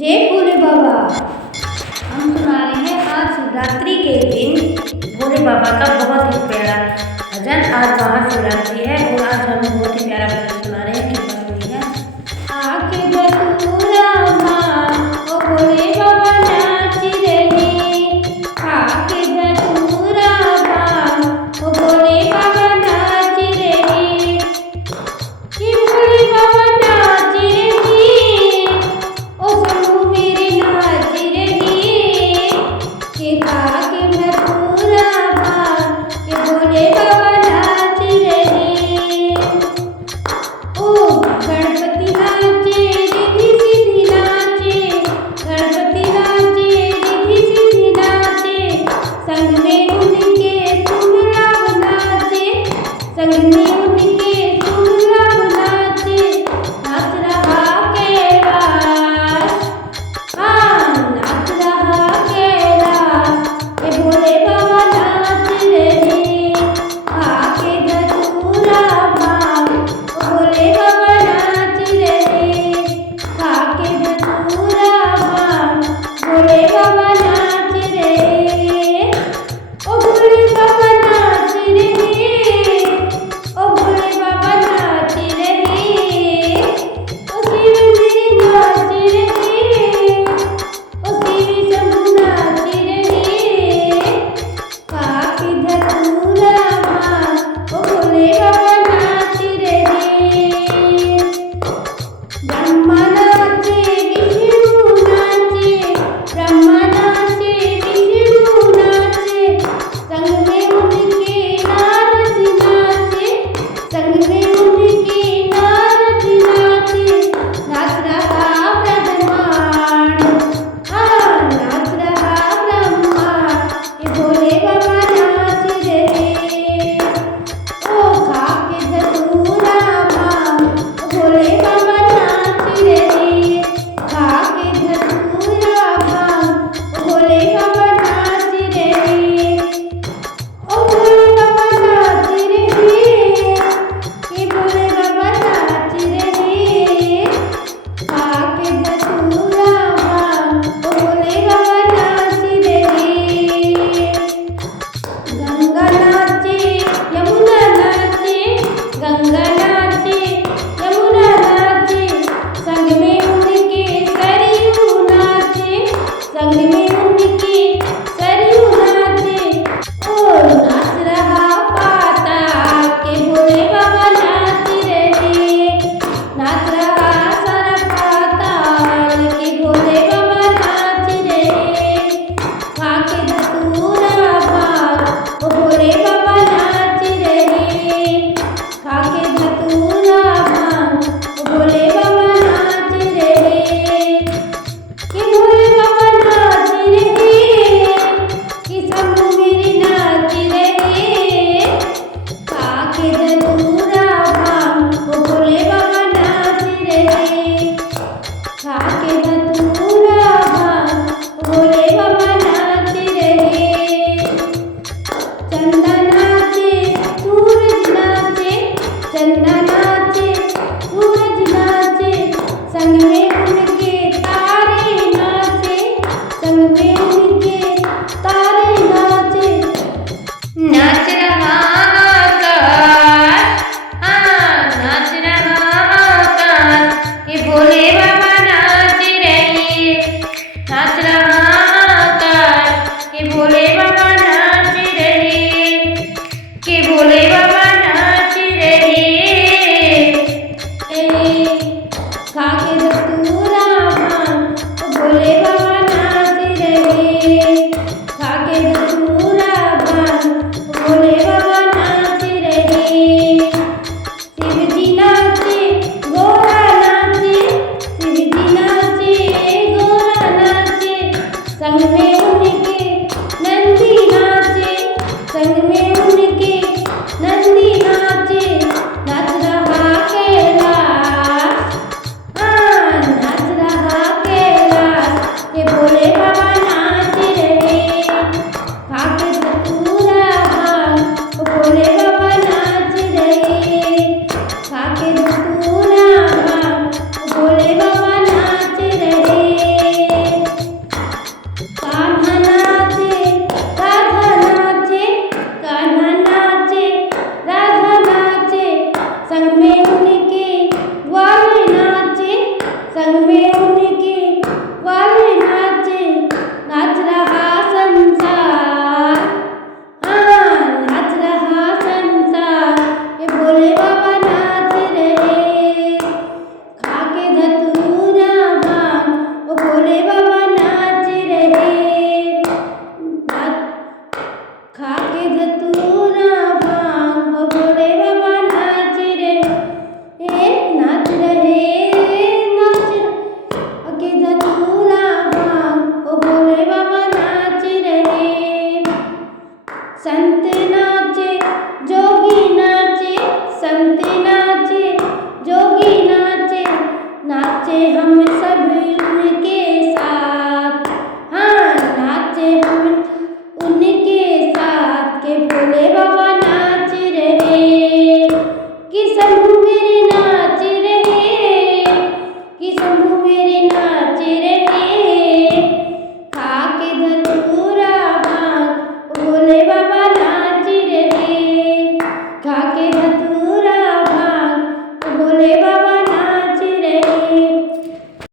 जय भोले बाबा। हम सुना रहे हैं आज शिवरात्रि के दिन भोले बाबा का बहुत ही प्यारा भजन। आज महाशिवरात्रि है और आज हम बहुत ही प्यारा भजन सुना रहे हैं। कृपा सुनिएगा। आके बटूरा माँ ओ भोले बाबा नाच रहे, आके बटूरा माँ ओ भोले बाबा नाच रहे, कि भोले बाबा नाच रहे, ओ शंभू मेरे नाच रहे, कि आके बटूरा माँ कि भोले बाबा नाच रहे। ओ गणपति नाचे रिद्धि सिद्धि नाचे, गणपति नाचे रिद्धि सिद्धि नाचे, संग में उनके सुंदराव नाचे, संग में उनके सुंदराव नाचे, नाच रहा कैलाश, हाँ नाच रहा कैलाश, ये भोले बाबा नाच रहे, आके धतूरा माँ ओ भोले बाबा नाच रहे, आके धतूरा माँ भोले बाबा नाच रहे, ओ भोले बाबा नाच रहे, ओ भोले बाबा नाच रहे, ओ शिव मेरे नाच रहे, ओ शिव शंभू नाच रहे, आके धतूरा माँ ओ भोले बाबा नाच रहे। ब्रह्मा नाचे विष्णु नाचे, ब्रह्मा नाचे विष्णु नाचे, संग में उनके नारद नाचे, संग में उनके नारद नाचे, नाच रहा ब्रह्मांड, हाँ नाच रहा ब्रह्मांड, ये भोले बाबा नाच रहे। ओ खाके धतूरा माँ ओ भोले बाबा नाच रहे, खाके धतूरा माँ ओ भोले बाबा नाच रहे, ओ भोले बाबा नाच रहे, कि भोले बाबा नाच रहे, खाके धतूरा माँ ओ भोले बाबा नाच रहे। गंगा नाचे यमुना नाचे, गंगा नाचे यमुना नाचे, संग में उनके सरयू नाचे, संग में उनके सरयू नाचे, ओ नाच रहा पाताल के भोले बाबा नाच रहे, नाच रहा सारा पाताल के भोले बाबा नाच रहे, खाके धतूरा भाग ओ भोले बाबा नाच रहे, खाके धतूरा भाग ओ भोले बाबा नाच रहे, कि भोले बाबा नाच रहे, कि शंभू मेरे नाच रहे, खाके धतूरा भाग ओ भोले बाबा नाच रहे, खाके धतूरा